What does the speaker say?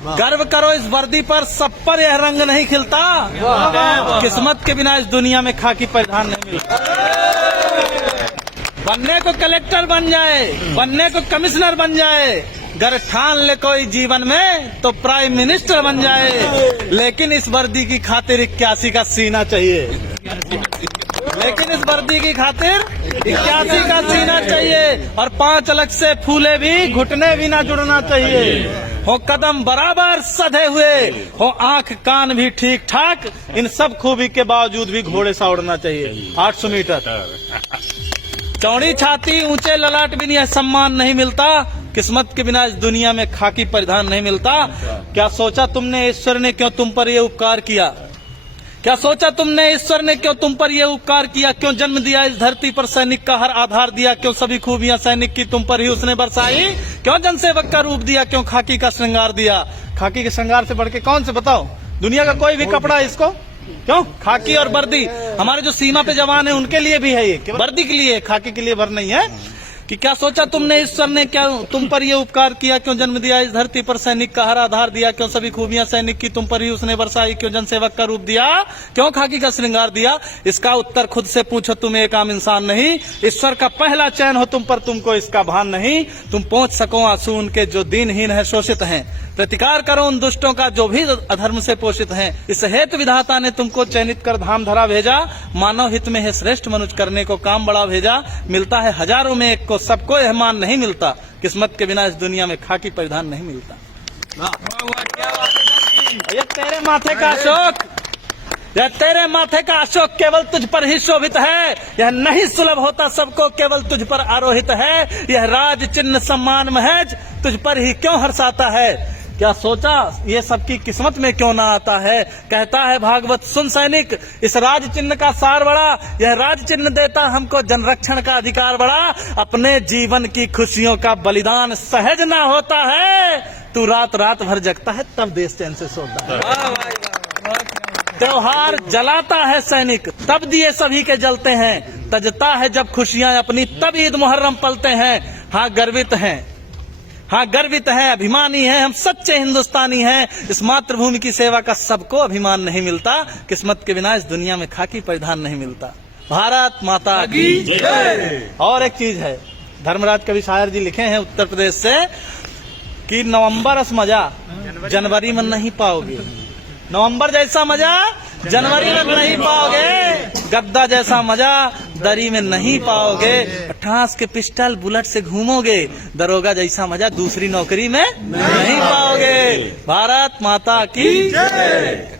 गर्व करो इस वर्दी पर, सब पर यह रंग नहीं खिलता। किस्मत के बिना इस दुनिया में खाकी परिधान नहीं मिलता। बनने को कलेक्टर बन जाए, बनने को कमिश्नर बन जाए, गर ठान ले कोई जीवन में तो प्राइम मिनिस्टर बन जाए। लेकिन इस वर्दी की खातिर 81 का सीना चाहिए। लेकिन इस वर्दी की खातिर 81 का सीना चाहिए। और 5 अलग से फूले भी, घुटने भी ना जुड़ना चाहिए। हो कदम बराबर सधे हुए, हो आंख कान भी ठीक ठाक, इन सब खूबी के बावजूद भी घोड़े सा उड़ना चाहिए। 800 मीटर चौड़ी छाती, ऊंचे ललाट भी यह सम्मान नहीं मिलता। किस्मत के बिना इस दुनिया में खाकी परिधान नहीं मिलता। क्या सोचा तुमने ईश्वर ने क्यों तुम पर यह उपकार किया? क्या सोचा तुमने ईश्वर ने क्यों तुम पर यह उपकार किया? क्यों जन्म दिया इस धरती पर, सैनिक का हर आधार दिया? क्यों सभी खूबियां सैनिक की तुम पर ही उसने बरसाई? क्यों जनसेवक का रूप दिया? क्यों खाकी का श्रृंगार दिया? खाकी के श्रृंगार से बढ़ के कौन से बताओ? दुनिया का कोई भी कपड़ा है इसको? क्यों? खाकी और वर्दी हमारे जो सीमा पे जवान है उनके लिए भी है, ये वर्दी के लिए, खाकी के लिए भर नहीं है। कि क्या सोचा तुमने ईश्वर ने क्या तुम पर ये उपकार किया? क्यों जन्म दिया इस धरती पर, सैनिक का हर आधार दिया? क्यों सभी खूबियां सैनिक की तुम पर ही उसने बरसाई? क्यों जनसेवक का रूप दिया? क्यों खाकी का श्रृंगार दिया? इसका उत्तर खुद से पूछो, तुम एक आम इंसान नहीं। ईश्वर का पहला चयन हो तुम पर, तुमको इसका भान नहीं। तुम पहुंच सको आंसू उनके जो दीनहीन है, शोषित हैं। प्रतिकार करो उन दुष्टों का जो भी अधर्म से पोषित हैं। इस हेतु विधाता ने तुमको चयनित कर धाम धरा भेजा। मानव हित में है श्रेष्ठ मनुष्य करने को काम बड़ा भेजा। मिलता है हजारों में एक को, सबको यह मान नहीं मिलता। किस्मत के बिना इस दुनिया में खाकी परिधान नहीं मिलता। ये तेरे माथे का अशोक, यह तेरे माथे का अशोक केवल तुझ पर ही शोभित है। यह नहीं सुलभ होता सबको, केवल तुझ पर आरोहित है। यह राज चिन्ह सम्मान महज तुझ पर ही क्यों हर्षाता है? क्या सोचा ये सबकी किस्मत में क्यों ना आता है? कहता है भागवत सुन सैनिक, इस राज चिन्ह का सार बड़ा। यह राज चिन्ह देता हमको जनरक्षण का अधिकार बड़ा। अपने जीवन की खुशियों का बलिदान सहज ना होता है। तू रात रात भर जगता है तब देश चैन से सोता है। त्योहार जलाता है सैनिक तब दिए सभी के जलते हैं। तजता है जब खुशियां अपनी तब ईद मुहर्रम पलते हैं। हाँ गर्वित हैं, हाँ गर्वित है, अभिमानी है, हम सच्चे हिंदुस्तानी हैं। इस मातृभूमि की सेवा का सबको अभिमान नहीं मिलता। किस्मत के बिना इस दुनिया में खाकी परिधान नहीं मिलता। भारत माता की जय। और एक चीज है, धर्मराज कवि शायर जी लिखे हैं उत्तर प्रदेश से कि नवंबर अस मजा जनवरी में नहीं पाओगे। नवंबर जैसा मजा जनवरी में नहीं पाओगे। गद्दा जैसा मजा दरी में नहीं पाओगे। ठास के पिस्टल बुलेट से घूमोगे। दरोगा जैसा मजा दूसरी नौकरी में नहीं पाओगे। भारत माता की जय।